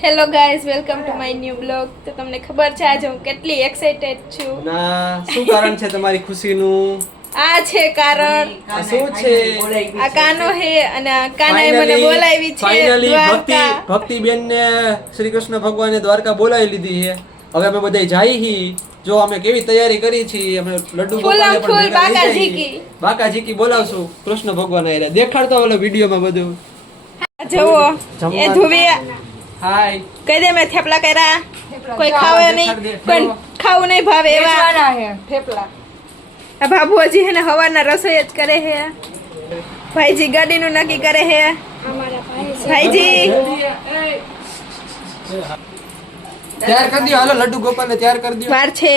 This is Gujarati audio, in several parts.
Hello guys, welcome to my new blog. તો તમને ખબર છે આજે હું કેટલી એક્સાઇટેડ છું. ના, શું કારણ છે તમારી ખુશીનું? આ છે કારણ. આ શું છે? આ કાનો હે અને આ કાનાએ મને બોલાવી છે ફાઇનલી દ્વારકા. ભક્તિ બેન ને શ્રી કૃષ્ણ ભગવાને દ્વારકા બોલાવી લીધી છે. હવે અમે બધા જઈ હી. જો અમે કેવી તૈયારી કરી છીએ. અમે લડ્ડુ ગોપાલને પણ ભેગા લઈ જઈએ. બાકાજી બોલાવશું કૃષ્ણ ભગવાન આયરા. દેખાડતો ઓલો વિડિયોમાં બધું. જુઓ એ ધુવી હાય કહી દે મેં થેપલા કર્યા. કોઈ ખાવે નહીં, પણ ખાવું નહીં ભાવે એવા થેપલા. આ બાબુ હજી હે ને હવારના રસોઈ જ કરે છે. ભાઈજી ગાડીનું નક્કી કરે છે. ભાઈજી તૈયાર કરી દો. હાલો લડ્ડુ ગોપાલને તૈયાર કરી દો. વાર છે.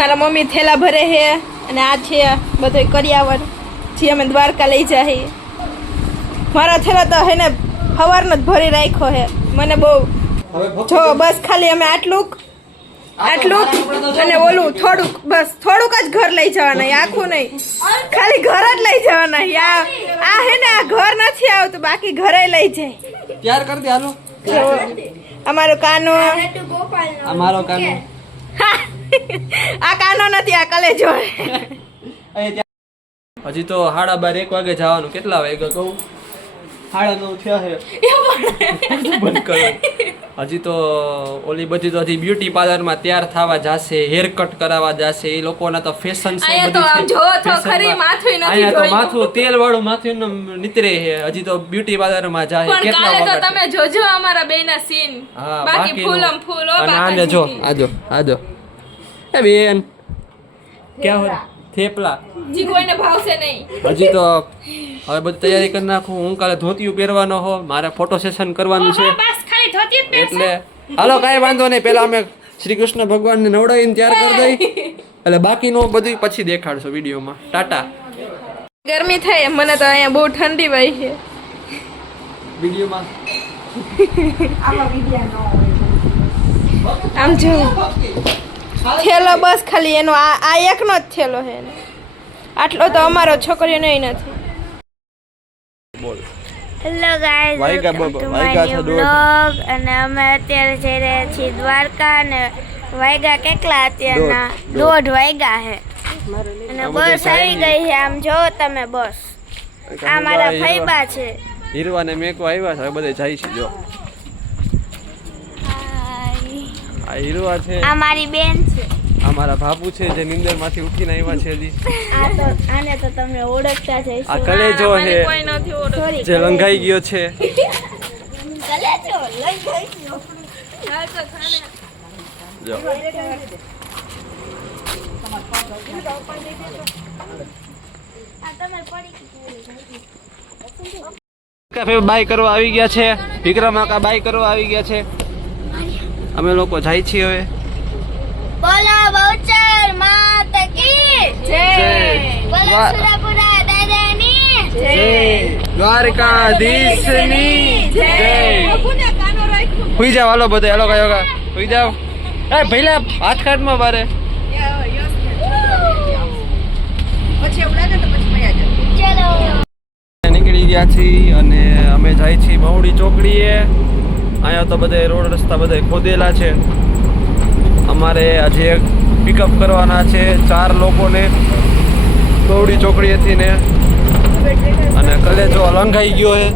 મારા મમ્મી થેલા ભરે છે અને આ છે બધું કરિયાવર જે અમે દ્વારકા લઈ જાય. મારા થેલા તો હે ને હવારનો જ ભરી રાખ્યો છે. મને બહુ જો બસ ખાલી અમે આટલું અને ઓલું થોડુંક જ ઘર લઈ જવાના, આખું નહીં, ખાલી ઘર જ લઈ જવાના. આ હે ને આ ઘર નથી આવતું, બાકી ઘરે લઈ જાય. તૈયાર કરી દે. હાલો અમારો કાનો, અમારો કાનો, આ કાનો નથી, આ કલેજો. હજી તો 12:30 વાગે જવાનું. કેટલા વાગ્યા કહું? 9:30 થયા છે. બંધ કરો. હજી તો ઓલી બધી તો હજી બ્યુટી પાર્લર માં તૈયાર થવા જશે, હેર કટ કરાવવા જશે. એ લોકોના તો ફેશન શો બધી છે. અહીંયા તો માથું તેલ વાળું માથું નીતરે છે. હજી તો બ્યુટી પાર્લર માં જાય. કેટલા વાગે તમે જોજો અમારા બેના સીન. બાકી ફૂલમ ફૂલ. અને આને જો, આજો એ બેન ક્યાં હોય થેપલા જી કોઈને ભાવશે નહીં. હજી તો હવે બધી તૈયારી કરી નાખું. હું કાલે ધોતિયું પહેરવાનો હો, મારે ફોટો સેશન કરવાનું છે. એટલે હાલો કાંઈ વાંધો નહીં. પેલા અમે શ્રી કૃષ્ણ ભગવાનને નવડાવીને તૈયાર કરી દઈ, એટલે બાકીનું બધું પછી દેખાડશો વિડીયોમાં. ટાટા. ગરમી થાય મને તો અહીંયા બહુ ઠંડી વહી છે વિડીયોમાં. આમ જો થેલો બસ ખાલી એનો આ એકનો જ થેલો છે. આટલો તો અમારો છોકરીઓ નહીં નથી. બોલ. Hello guys, welcome to my new blog. અને અમે અત્યારે જઈ રહ્યા છીએ દ્વારકા. અને વાગ્યા કેટલા અત્યારના? 1:30 વાગ્યા છે. અને બસ આવી ગઈ છે. આમ જો તમે બસ. આ મારા ફઈબા છે. હીરવાને મેકવા આવ્યા છે. હવે બધે જાય છે. જો આ હીરવા છે, આ મારી બેન છે, આ મારા બાપુ છે જે નીંદર માંથી ઉઠીને આવ્યા છે. હજી આને તો તમે ઓળખતા જ હશો. આ કલેજો છે જે લંઘાઈ ગયો છે. કલેજો લંઘાઈ ગયો. જો કાફે બાય કરવા આવી ગયા છે. વિક્રમ આકા બાય કરવા આવી ગયા છે. અમે લોકો જાય છીએ હવે. બોલો બહુચર માતા કી જય. બોલો સુરાપુરા દાદાની જય. દ્વારકાધીશની જય. હુઈ જાવ હાલો બધા. હાલો કયો હુઈ જાવ. એ ભઈલા હાથ કાઢમાં બારે. નીકળી ગયા છીએ અને અમે જાય છીએ મહુડી ચોકડીએ. અહીંયા તો બધે રોડ રસ્તા બધે ખોદેલા છે. અમારે આજે પિકઅપ કરવાના છે 4 લોકોને મહુડી ચોકડીએથી ને. અને કલેજો લંઘાઈ ગયો છે.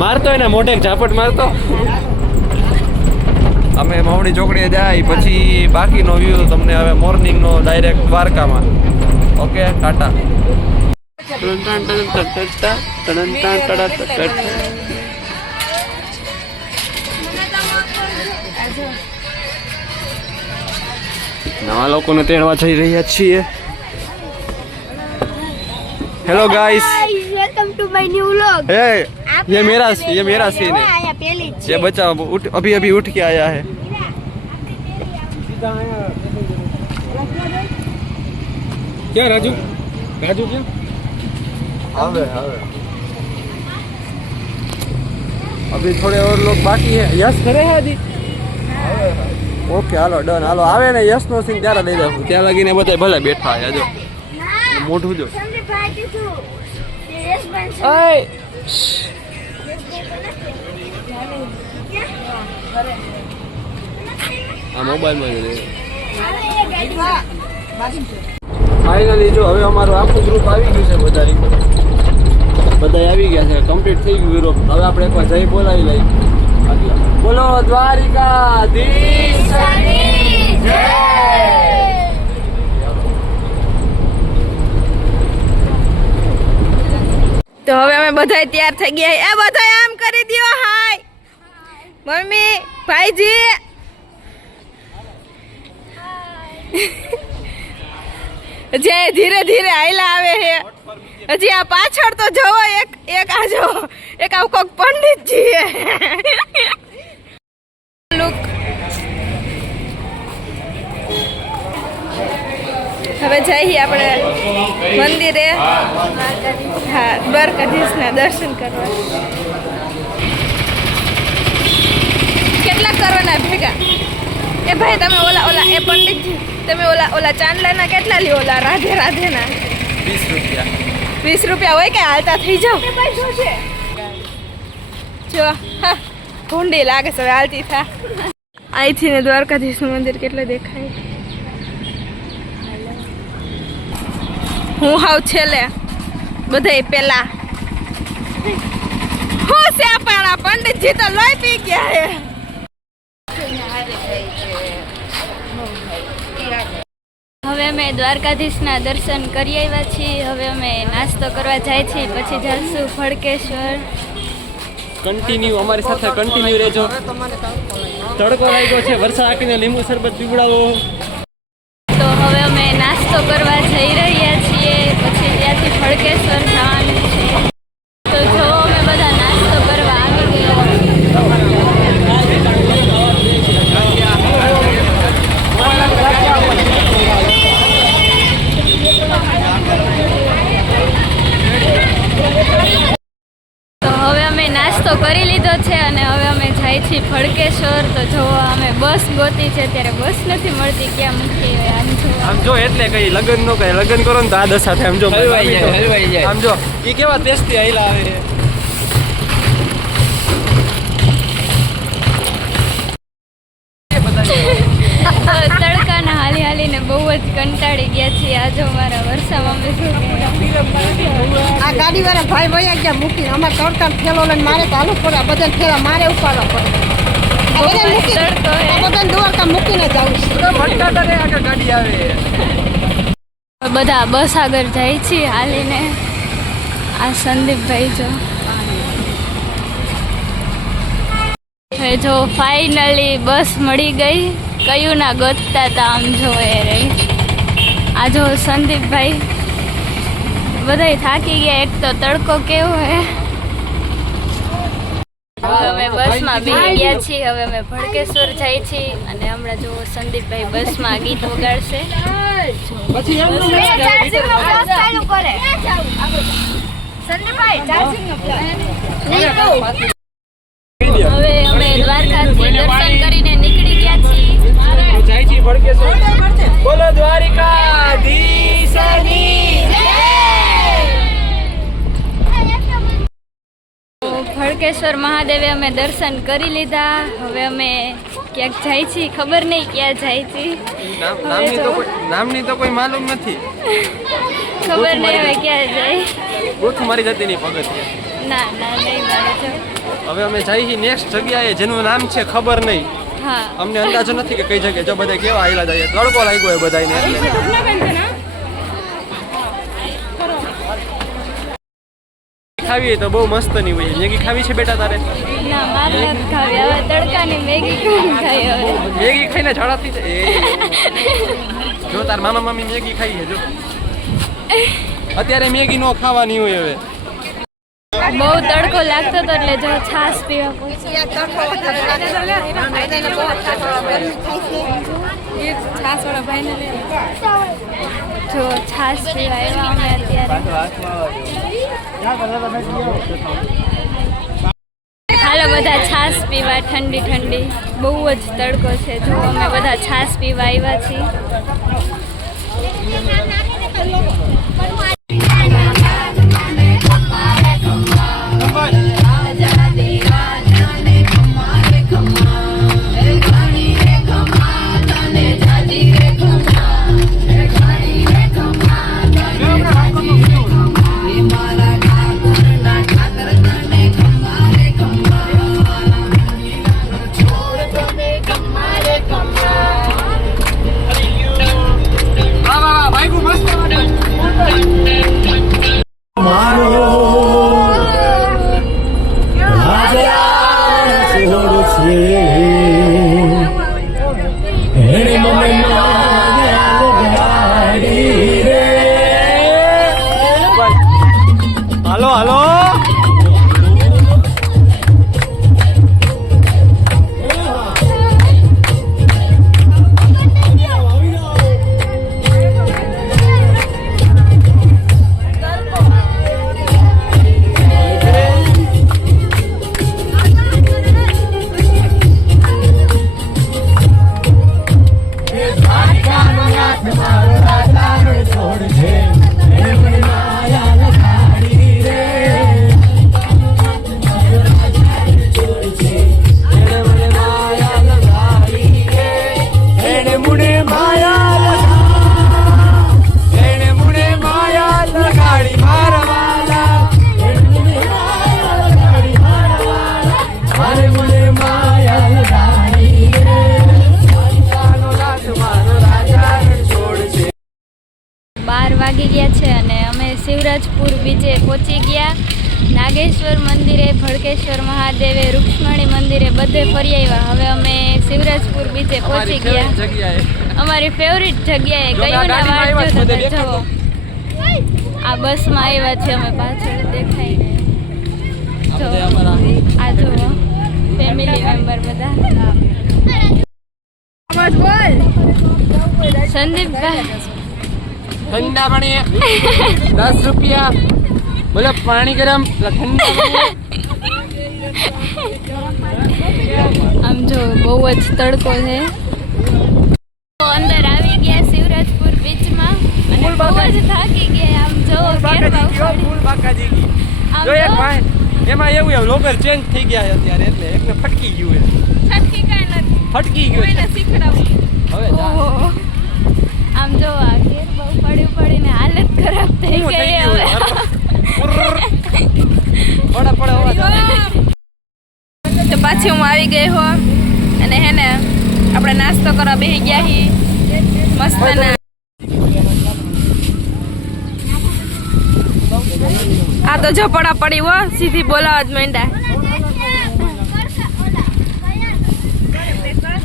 મારતો એને મોઢે ઝાપટ મારતો. અમે મહુડી ચોકડીએ જાય પછી બાકીનો વ્યૂ તમને હવે મોર્નિંગનો ડાયરેક્ટ દ્વારકામાં. Okay tata. નવા લોકોને તેડવા જઈ રહ્યા છીએ. Hello guys, welcome to my new vlog. ये मेरा सीन है. आया पहली ये बच्चा अभी उठ के आया है. क्या राजू क्या आवे अभी थोड़े और लोग बाकी है. यस करे है अभी. ओके हालो डन. हालो આવે ને યશ નો સીન ત્યારે લઈ જાવ. ત્યાં લાગીને બધા ભલે બેઠા છે. જો મોઢું જો. આ મોબાઈલમાં જ ફાઇનલી જો હવે અમારું આખું ગ્રુપ આવી ગયું છે બધા આવી ગયા છે કમ્પ્લીટ થઈ ગયું ગ્રુપ હવે આપણે એકવાર જઈ બોલાવી લઈ બોલો દ્વારિકાધીશ તો હવે અમે બધા તૈયાર થઈ ગયા એ બધા આમ કરી દો હાય મમ્મી ભાઈજી જે ધીરે ધીરે હાઈલા આવે છે હજી આ પાછળ તો જોવો એક આ જો એક આવું કોક પંડિતજી લુક હવે જઈએ આપણે મંદિરે હા દ્વારકાધીશના દર્શન કરવા કેટલા કરવાના ભેગા એ ભાઈ તમે ઓલા એ પંડિતજી તમે ઓલા ચાંદલાના કેટલા લ્યો ઓલા રાધે રાધેના 20 રૂપિયા 20 રૂપિયા હોય કે હાલતા થઈ જાવ જો હા ભૂંડી લાગે છે હવે હાલતી થા અહીંથી ને દ્વારકાધીશનું મંદિર કેટલું દેખાય હું હાવ છેલ્લે બધાય પેલા હું સ્યાપાણા પંડિતજી તો લોહી પી ગયા હે હવે અમે દ્વારકાધીશના દર્શન કરી આવ્યા છીએ હવે અમે નાસ્તો કરવા જાય છીએ પછી જઈશું ફડકેશ્વર કન્ટિન્યુ અમારી સાથે કન્ટિન્યુ રહેજો તડકો લાગ્યો છે વરસાદ આખીને લીંબુ શરબત પીવડાવો તો હવે અમે નાસ્તો કરવા જઈ રહ્યા છીએ પછી ત્યાંથી ફડકેશ્વર જવાનું છે તો જો અમે બધા નાસ્તો કરવા આવી ગયા તો હવે અમે નાસ્તો કરી લીધો છે અને હવે અમે જાય છીએ ફડકેશ્વર તો જો અમે બસ ગોતી છે ત્યારે બસ નથી મળતી ક્યાં મૂકી આમ જો એટલે કઈ લગન નો કઈ લગન કરો ને તો આ દસ સાથે આમ જો હલવાઈ જાય આમ જો ઈ કેવા તેજથી આઈલા આવે છે તડકાના હાલીને બહુ જ કંટાળી ગયા છીએ આજે અમારા વર્ષામાં અમે શું આ ગાડી વાળા ભાઈ વયા ગયા મૂકીને અમારે તડકા થેલો લઈને મારે તો હાલવું પડે બધા થેલા મારે ઉપાડવા પડે બધા દ્વારકા મૂકીને જવું ગાડી આવે બધા બસ આગળ જાય છે હાલીને આ સંદીપભાઈ જો હવે જો ફાઇનલી બસ મળી ગઈ કયું ના ગોતતા હતા આમ જો એ રહી આ જો સંદીપભાઈ બધાય થાકી ગયા એક તો તડકો કેવો હે હવે અમે બસમાં બેસી ગયા છીએ હવે અમે ભડકેશ્વર જાય છીએ અને હમણાં જો સંદીપભાઈ બસમાં ગીત વગાડશે હવે અમે દ્વારકાથી દર્શન કરીને નીકળી ગયા છીએ જાય છે ફડકેશ્વર બોલો દ્વારિકાધીશની ફડકેશ્વર મહાદેવે અમે દર્શન કરી લીધા હવે અમે ક્યાંક જાય છીએ ખબર નહીં ક્યાં જાય છીએ નામની તો કોઈ માલુમ નથી ખબર નહીં હવે ક્યાં જાય ગોઠ મારી જતી નહીં પગથિયા ના નહીં મારે જો હવે અમે જઈએ છીએ નેક્સ્ટ જગ્યાએ જેનું નામ છે ખબર નહીં હા અમને અંદાજો નથી કે કઈ જગ્યાએ જો બધા કેવા આવેલા જાય તડકો લાગ્યો હોય બધાને એટલે ખાવી હોય તો બહુ મસ્ત ની હોય મેગી ખાવી છે બેટા તારે ના મારે નથી ખાવી હવે તડકાની મેગી કોણ ખાય હવે મેગી ખાઈને ઝાડાથી જો તાર મામા મામી મેગી ખાઈ છે જો અત્યારે મેગી નો ખાવાની હોય હવે બહુ તડકો લાગતો હતો એટલે જો છાશ પીવા પૂછી છાસવાળા ભાઈને લે જો છાશ પીવા આવ્યા અમે અત્યારે હાલો બધા છાશ પીવા ઠંડી ઠંડી બહુ જ તડકો છે જો અમે બધા છાશ પીવા આવ્યા છીએ વાગી ગયા છે અને અમે શિવરાજપુર બીચે પહોંચી ગયા. નાગેશ્વર મંદિરે, ભડકેશ્વર મહાદેવે, રૂક્ષ્મણી મંદિરે બધે ફરી આવ્યા. હવે અમે શિવરાજપુર બીચે પહોંચી ગયા. અમારી ફેવરિટ જગ્યાએ કયું ના વાત જો તમે જુઓ. આ બસમાં આવ્યા છે અમે, પાછળ દેખાય જો આ જુઓ ફેમિલી મેમ્બર બધા. સંદીપભાઈ ठंडा पानी 10 रुपया. बोलो पानी गरम ठंडा. આમ જો બહુ જ તડકો છે. અંદર આવી ગયા શિવરાજપુર બીચમાં અને બહુ જ થાકી ગયા. આમ જો ફૂલ બાકાજી આમ જો એક જો ભાઈ એમાં એવું લોકલ ચેન્જ થઈ ગયા છે અત્યારે, એટલે એકને ફટકી ગયું છે. છટકી કાંઈ નથી, ફટકી ગયું કોઈને શીખડાવું. હવે જા. ઓહો. આમ જો આ ઘેર બહુ પડ્યું પડીને હાલત ખરાબ થઈ શું ગઈ થઈ હવે. ગયું પડે અવાજ આવે. તો પાછી હું આવી ગઈ હો અને હે ને આપણે નાસ્તો કરવા બેસી ગયા હી મસ્ત ના. આ તો ઝપડા પડી હો, સીધી બોલાવા જ માંડ્યા.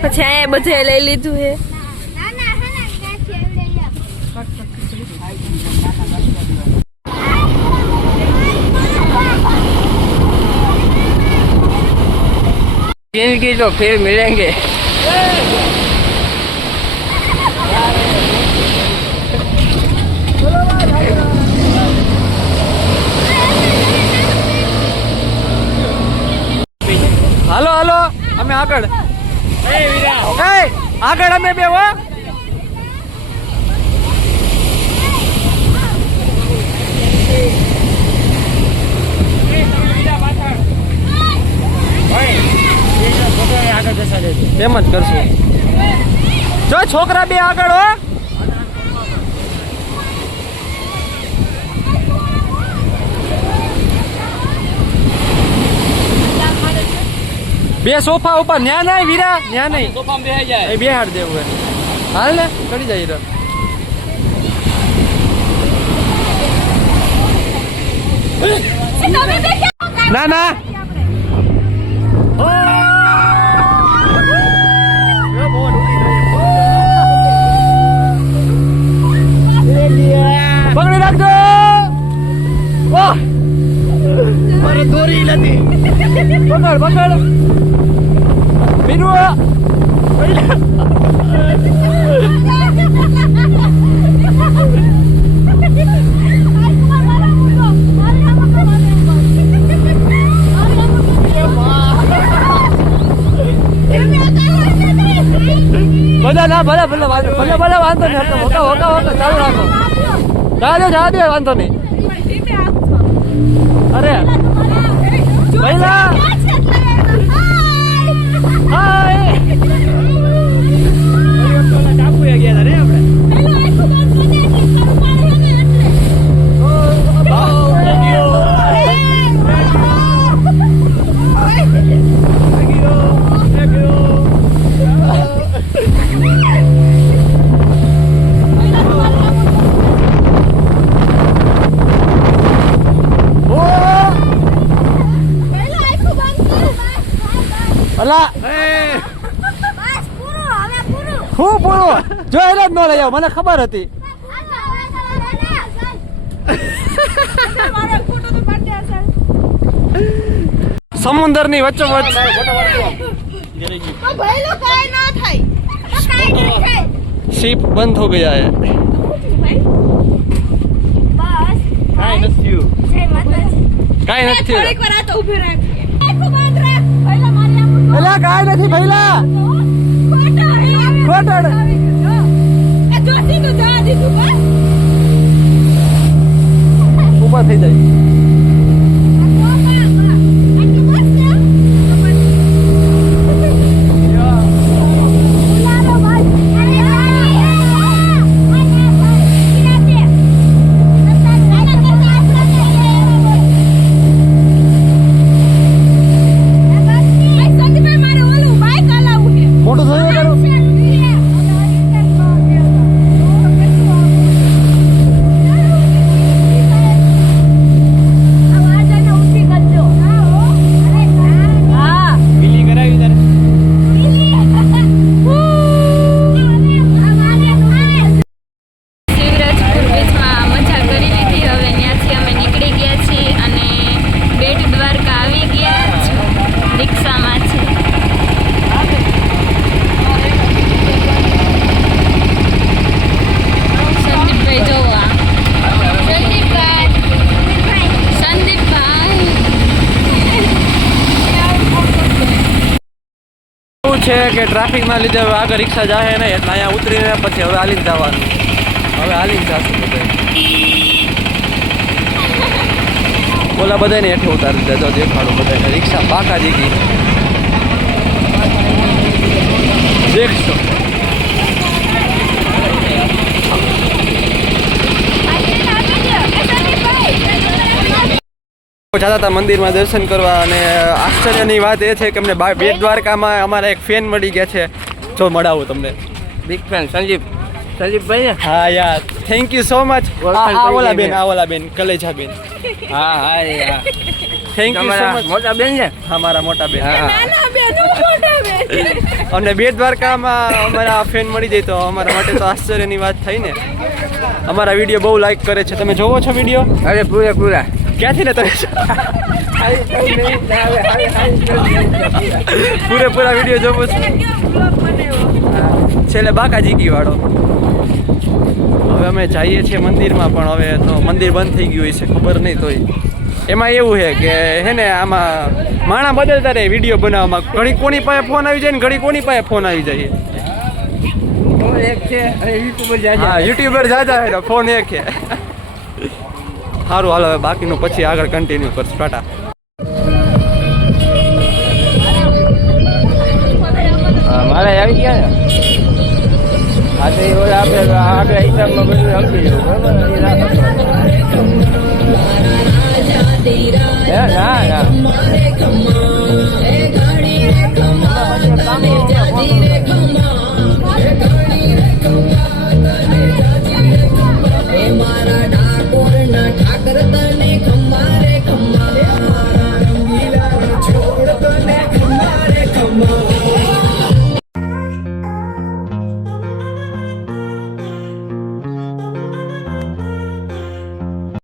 પછી અહીંયા બધે લઈ લીધું હે. जिंदगी तो फिर मिलेंगे. હાલો હાલો અમે આગળ. આગળ અમે બે હો. એમ જ કરશું. જો છોકરા બે આગળ હો. બે સોફા ઉપર ન્યા નહીં વીરા, ન્યા નહીં સોફા બેહાઈ જાય, બેહાડ દેવું હે. હાલ ને ચડી જાય તો. ના ના પકડી રાખજો. વાહ મારે દોરી નથી. પકડ પકડ મીનુ. બધા ના ભલે ભલે ભલે ભલે વાંધો નહીં. હોકા હોકા હોકા ચાલુ રાખો. જા દે વાંધો નહીં. અરે ભૈલા હાય ટાપુ ગયા રે આપણે. અલા હું પૂરું જો એને જ ન લઈ આવ, મને ખબર હતી. સમુદ્ર ની વચ્ચો વચ્ચ શિપ બંધ હો ગયા હે. કાંઈ નથી થયું. એલા કાંઈ નથી ભૈલા. ખોટડ છે કે ટ્રાફિકના લીધે હવે આગળ રિક્ષા જાય નહીં, એટલે અહીંયા ઉતરીને પછી હવે હાલીને જવાનું. હવે હાલીને જશું બધા. ઓલા બધાને હેઠે ઉતારી દેજો, દેખાડું બધાને. રિક્ષા પાકા દીધી દેખશો. જતા હતા મંદિરમાં દર્શન કરવા, અને આશ્ચર્યની વાત એ છે કે અમને બેટ દ્વારકામાં અમારા એક ફેન મળી ગયા છે. જો મળાવું તમને. બિગ ફેન સંજીવભાઈ ને. હા યાર, થેન્ક યુ સો મચ. ઓલા બેન કલેજા બેન. હા હા થેન્ક યુ સો મચ. મોટા બેન છે. હા, મારા મોટા બેન. નાના બેન હું મોટા બેન. અમને બેટ દ્વારકામાં અમારા ફેન મળી જાય તો અમારા માટે તો આશ્ચર્યની વાત થઈ ને. અમારા વિડીયો બહુ લાઈક કરે છે. તમે જોવો છો વિડીયો? અરે પૂરા ક્યાંથી ને તમે પૂરેપૂરા વિડીયો જોવો છો? છેલ્લે બાકાજીકી વાળો. હવે અમે જઈએ છીએ મંદિરમાં, પણ હવે તો મંદિર બંધ થઈ ગયું છે, ખબર નહીં. તોય એમાં એવું છે કે હે ને, આમાં માણા બદલતા રહે વિડીયો બનાવવામાં. ઘણી કોની પાસે ફોન આવી જાય ને ઘણી કોની પાસે ફોન આવી જાય. એક છે યુટ્યુબર જાય. હા, યુટ્યુબર જાજા ફોન એક છે. સારું, હાલો હવે બાકીનું પછી આગળ કન્ટિન્યુ કરશું. ટાટા. મારે આવી ગયા ને. હા તો એ ઓલા આપણે આગળ હિસાબમાં બધું સમજી જવું બરાબર. ના